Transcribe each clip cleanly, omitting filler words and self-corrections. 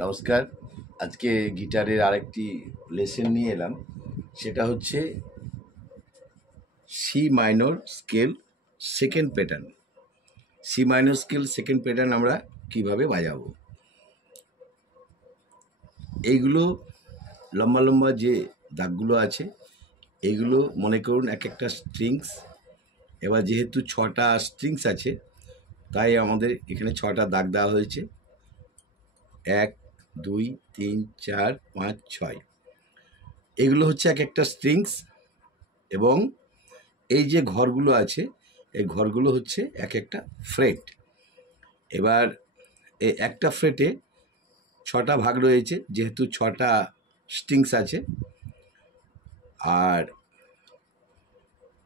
নমস্কার। আজকে গিটারের আরেকটি লেসন নিয়ে এলাম। সেটা হচ্ছে C minor scale second pattern. C minor scale second pattern আমরা কিভাবে বাজাবো। এইগুলো লম্বা লম্বা যে দাগগুলো আছে এইগুলো মনে করুন এক একটা স্ট্রিংস। এবার যেহেতু 6টা স্ট্রিংস আছে তাই আমাদের এখানে 6টা দাগ দেওয়া হয়েছে। 1 2 3 4 5 6। এগুলো হচ্ছে এক একটা স্ট্রিংস এবং এই যে ঘরগুলো আছে এই ঘরগুলো হচ্ছে এক একটা ফ্রেট। এবার এই একটা ফ্রেটে 6টা ভাগ রয়েছে যেহেতু 6টা স্ট্রিংস আছে। আর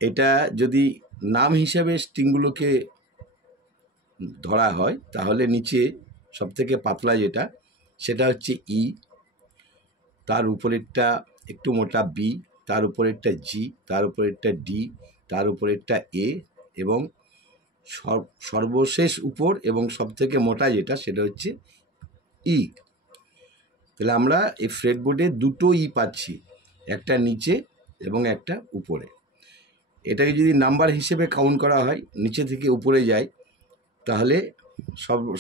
এটা যদি নাম হিসাবে স্ট্রিংগুলোকে ধরা হয় তাহলে নিচে সবথেকে পাতলা যেটা সেটা হচ্ছে ই, তার উপরেরটা একটু মোটা বি, তার উপরেরটা জি, তার উপরেরটা ডি, তার উপরেরটা এ এবং সর্বশেষ উপর এবং সবথেকে মোটা যেটা সেটা হচ্ছে ই। তাহলে আমরা এই ফ্রেটবোর্ডে দুটো ই পাচ্ছি, একটা নিচে এবং একটা উপরে। এটাকে যদি নাম্বার হিসেবে কাউন্ট করা হয় নিচে থেকে উপরে যায় তাহলে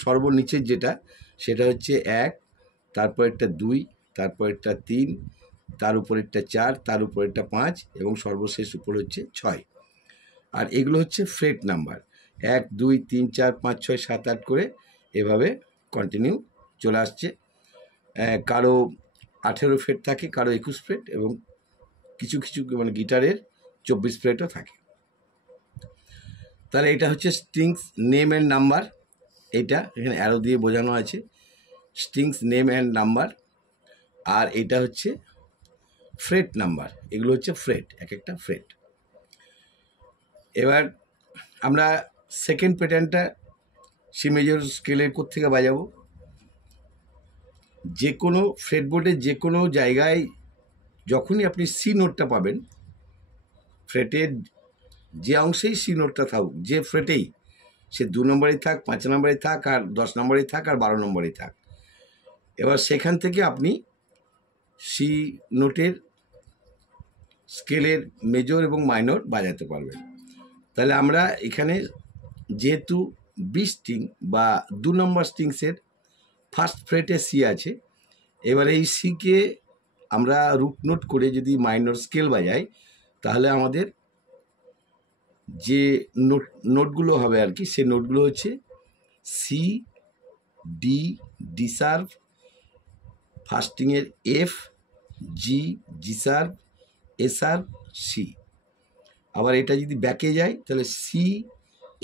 সর্বনিচের যেটা সেটা হচ্ছে 1, তারপরেরটা 2, তারপরেরটা 3, তার উপরেরটা 4, তার উপরেরটা 5 এবং সর্বশেষ উপর হচ্ছে 6। আর এগুলো হচ্ছে ফ্রেট নাম্বার 1 2 3 4 5 6 7 8 করে এভাবে কন্টিনিউ চলে আসছে। কারো 18 ফ্রেট থাকে, কারো 21 ফ্রেট এবং কিছু কিছু মানে গিটারের 24 ফ্রেটও থাকে। তাহলে এটা হচ্ছে স্ট্রিংস নেম অ্যান্ড নাম্বার। এটা এখানে অ্যারো দিয়ে বোঝানো আছে স্ট্রিংস নেম অ্যান্ড নাম্বার। আর এটা হচ্ছে ফ্রেট নাম্বার। এগুলো হচ্ছে ফ্রেট, এক একটা ফ্রেট। এবার আমরা সেকেন্ড প্যাটার্নটা সি মেজর স্কেলের কোত্থেকে বাজাবো। যে কোনো ফ্রেটবোর্ডের যে কোনো জায়গায় যখনই আপনি সি নোটটা পাবেন, ফ্রেটের যে অংশেই সি নোটটা থাকুক, যে ফ্রেটেই, সে 2 নম্বরেই থাক, 5 নম্বরেই থাক, আর 10 নম্বরেই থাক, আর 12 নম্বরেই থাক, এবার সেখান থেকে আপনি সি নোটের স্কেলের মেজর এবং মাইনর বাজাতে পারবেন। তাহলে আমরা এখানে যেহেতু বি স্ট্রিং বা 2 নম্বর স্ট্রিংসের ফার্স্ট ফ্রেটে সি আছে, এবার এই সিকে আমরা রুট নোট করে যদি মাইনর স্কেল বাজাই তাহলে আমাদের যে নোটগুলো হবে আর কি, সে নোটগুলো হচ্ছে সি, ডি, ডি শার্প, ফার্স্টিংয়ের F, G, G sharp, A sharp, C. আবার এটা যদি ব্যাকে যায় তাহলে C,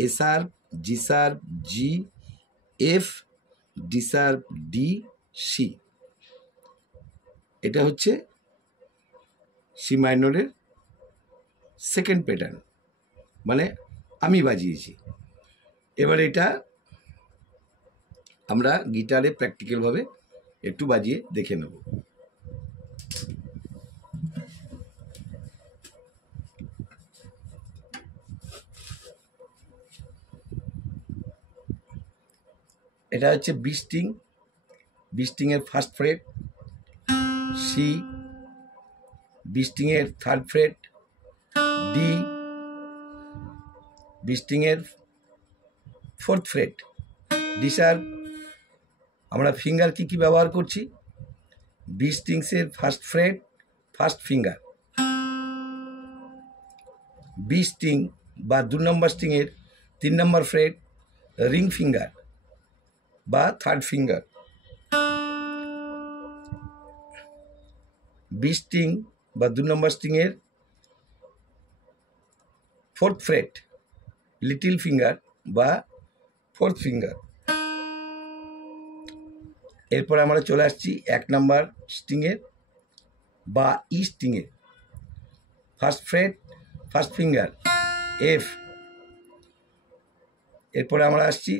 A sharp, G sharp, G, F, D sharp, D, C. এটা হচ্ছে সি মাইনরের সেকেন্ড প্যাটার্ন, মানে আমি বাজিয়েছি। এবার এটা আমরা গিটারে প্র্যাকটিক্যালভাবে একটু বাজিয়ে দেখে নেব। এটা হচ্ছে বি স্ট্রিং, বি স্ট্রিংয়ের ফার্স্ট ফ্রেট, সি, বি স্ট্রিংয়ের থার্ড ফ্রেট, ডি, বি স্ট্রিংয়ের ফোর্থ ফ্রেট, ডি শার্প। আমরা ফিঙ্গার কি ব্যবহার করছি, বি স্ট্রিংসের first fret, first finger, B string বা 2 নম্বর স্ট্রিংয়ের 3 নম্বর ফ্রেট, রিং ফিঙ্গার বা থার্ড ফিঙ্গার, বি স্ট্রিং বা 2 নম্বর স্ট্রিংয়ের ফোর্থ ফ্রেট, লিটিল ফিঙ্গার বা ফোর্থ ফিঙ্গার। এরপর আমরা চলে আসছি 1 নম্বর স্ট্রিংয়ের বা E স্ট্রিংয়ের first fret, first finger, F. এরপরে আমরা আসছি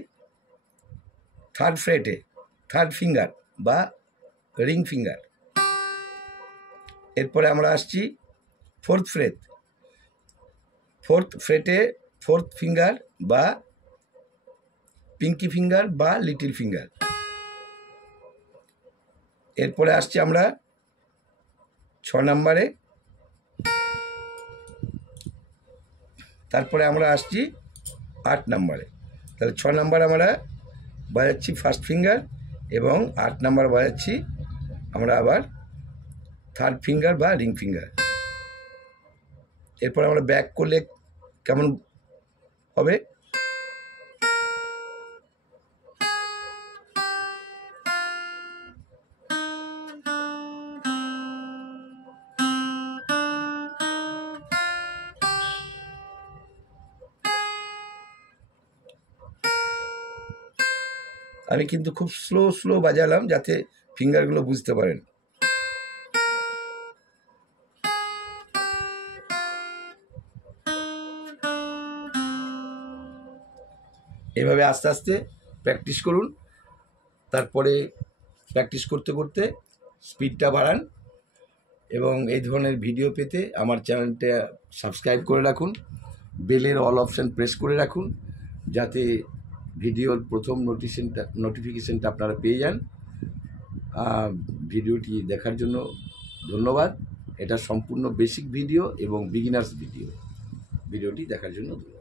থার্ড ফ্রেটে, থার্ড ফিঙ্গার বা রিং ফিঙ্গার। এরপরে আমরা আসছি ফোর্থ ফ্রেট, ফোর্থ ফ্রেটে ফোর্থ ফিঙ্গার বা পিঙ্কি ফিঙ্গার বা লিটিল ফিঙ্গার। এরপরে আসছি আমরা 6 নম্বরে, তারপরে আমরা আসছি 8 নম্বরে। তাহলে 6 নম্বরে আমরা বাজাচ্ছি ফার্স্ট ফিঙ্গার এবং 8 নাম্বার বাজাচ্ছি আমরা আবার থার্ড ফিঙ্গার বা রিং ফিঙ্গার। এরপর আমরা ব্যাক করলে কেমন হবে, আমি কিন্তু খুব স্লো স্লো বাজালাম যাতে ফিঙ্গারগুলো বুঝতে পারেন। এভাবে আস্তে আস্তে প্র্যাকটিস করুন। তারপরে প্র্যাকটিস করতে করতে স্পিডটা বাড়ান এবং এই ধরনের ভিডিও পেতে আমার চ্যানেলটা সাবস্ক্রাইব করে রাখুন, বেলের অল অপশান প্রেস করে রাখুন যাতে ভিডিওর প্রথম নোটিফিকেশনটা আপনারা পেয়ে যান। ভিডিওটি দেখার জন্য ধন্যবাদ। এটা সম্পূর্ণ বেসিক ভিডিও এবং বিগিনার্স ভিডিওটি দেখার জন্য ধন্যবাদ।